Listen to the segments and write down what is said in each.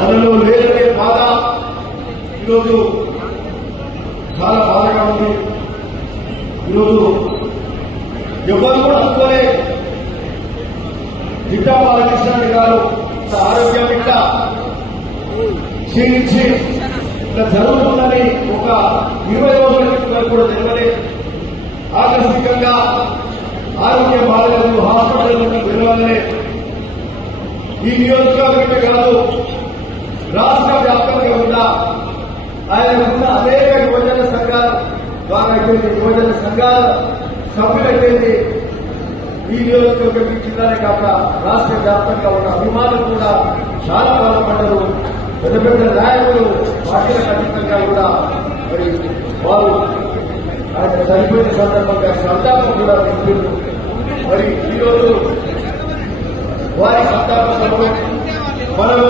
మనలో లేదనే బాధ ఈరోజు చాలా బాధగా ఉంది. ఈరోజు ఎవరు కూడా అనుకోలే దిట్టా బాలకృష్ణ గారు ఆరోగ్యం ఇట్లా క్షీణించి ఇట్లా జరుగుతుందని ఒక 20 రోజుల క్రితం కూడా తెలియలే. ఆకస్మికంగా ఆరోగ్య బాధలు హాస్పిటల్ వెళ్ళాలనే ఈ నియోజకవర్గమే కాదు రాష్ట్ర వ్యాప్తంగా కూడా ఆయనకున్న అనేక యువజన సంఘాల ద్వారా యువజన సంఘాల సభ్యులైతే ఈ నియోజకవర్గం జిల్లానే కాక రాష్ట్ర వ్యాప్తంగా ఉన్న అభిమానులు కూడా చాలా బాధపడ్డారు. పెద్ద పెద్ద నాయకులు పార్టీలకు అతీతంగా కూడా మరి వారు ఆయన చనిపోయిన సందర్భంగా సంతాపం కూడా తెలిపారు. మరి ఈరోజు వారి సంతాప సభలో మనము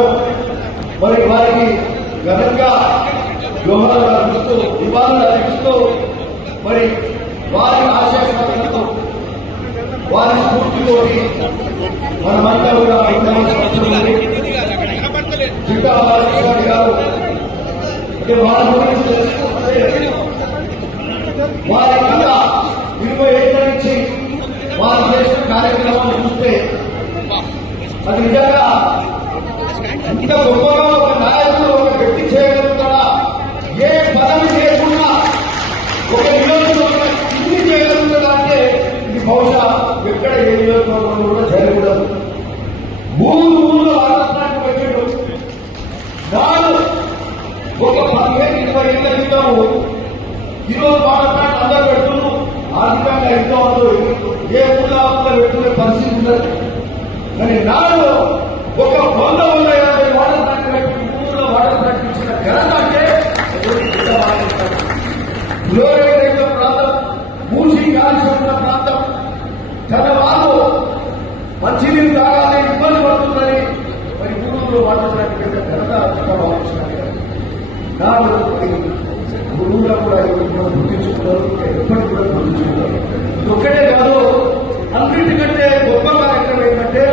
మరి వారికి ఘనంగా జోహార్లు అర్పిస్తూ నివాళులు అర్పిస్తూ మరి వారి ఆశయాలతో వారి స్ఫూర్తితోటి మనమంతా కూడా ఉండవలసిన అవసరం ఉంది. జిల్లా బాలకృష్ణ గారు వారి గురించి తెలుసుకుంటే వారి కళ 20 ఏళ్ల నుంచి వారు చేసిన కార్యక్రమాలు చూస్తే అది నిజంగా ఇంత గొప్పగా ఒక నాయకుడు ఒక వ్యక్తి చేయగలుగుతాడా? ఏ పదవి లేకుండా ఒక నియోజకవర్గం ఇన్ని చేయగలుగుతాడా అంటే ఇది బహుశా ఎక్కడ ఏ నియోజకవర్గంలో కూడా చేయకూడదు. ఊళ్ళో ఆలోచనకు పెట్టాడు. వారు ఒక 15-20 ఏళ్ల క్రితం ఈరోజు మాట్లాడి అందరూ పెడుతున్నారు. ఆర్థికంగా ఎంతో అందరూ ఏ ఊళ్ళో పెట్టుకునే పరిస్థితి ఉండదు. కానీ నాడు ఒక 150 వాటర్ ట్యాంక్ పెట్టి ఊళ్ళో వాటర్ ట్యాంక్ ఇచ్చిన ఘనత అంటే ఫ్లోరైడ్ ప్రాంతం, మూసి కాలుష్యం ఉన్న ప్రాంతం, తన వాళ్ళు మంచినీరు తాగాలని ఇబ్బంది పడుతుందని మరి ఊళ్ళో వాటర్ ట్యాంక్ పెట్టిన ఘనత నాడు ఊళ్ళో కూడా గుర్తించుకున్నారు. ఎప్పటికి కూడా గుర్తించుకున్నారు. ఒక్కటే కాదు, అన్నిటికంటే గొప్ప కార్యక్రమం ఏంటంటే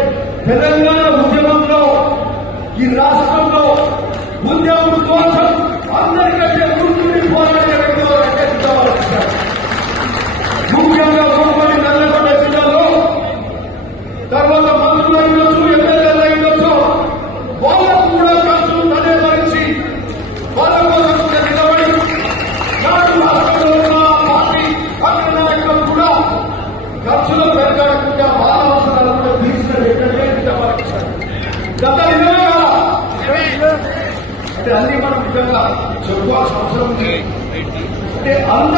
తెలంగాణ ఉద్యమంలో ఈ రాష్ట్రంలో ఉద్యమం కోసం అందరికంటే ముందుండి పోరాడే వ్యక్తులు అంటే ముఖ్యంగా ఉమ్మడి నల్లగొండ జిల్లాలో తర్వాత మంత్రులు అయ్యొచ్చు, ఎమ్మెల్యేలు అయ్యొచ్చు, వాళ్ళకు కూడా ఖర్చులు తనే భరించి వాళ్ళ కోసం కూడా నిలబడి నాడు రాష్ట్రంలో ఉన్న పార్టీ అగ్ర నాయకులు కూడా ఖర్చులు పెరగకుండా వాళ్ళ అవసరాలు కూడా తీర్చిన వ్యక్తులే గత 20 అంటే అన్ని మనం నిజంగా చెప్పుకోవాల్సిన అవసరం ఉంది. అంటే అంత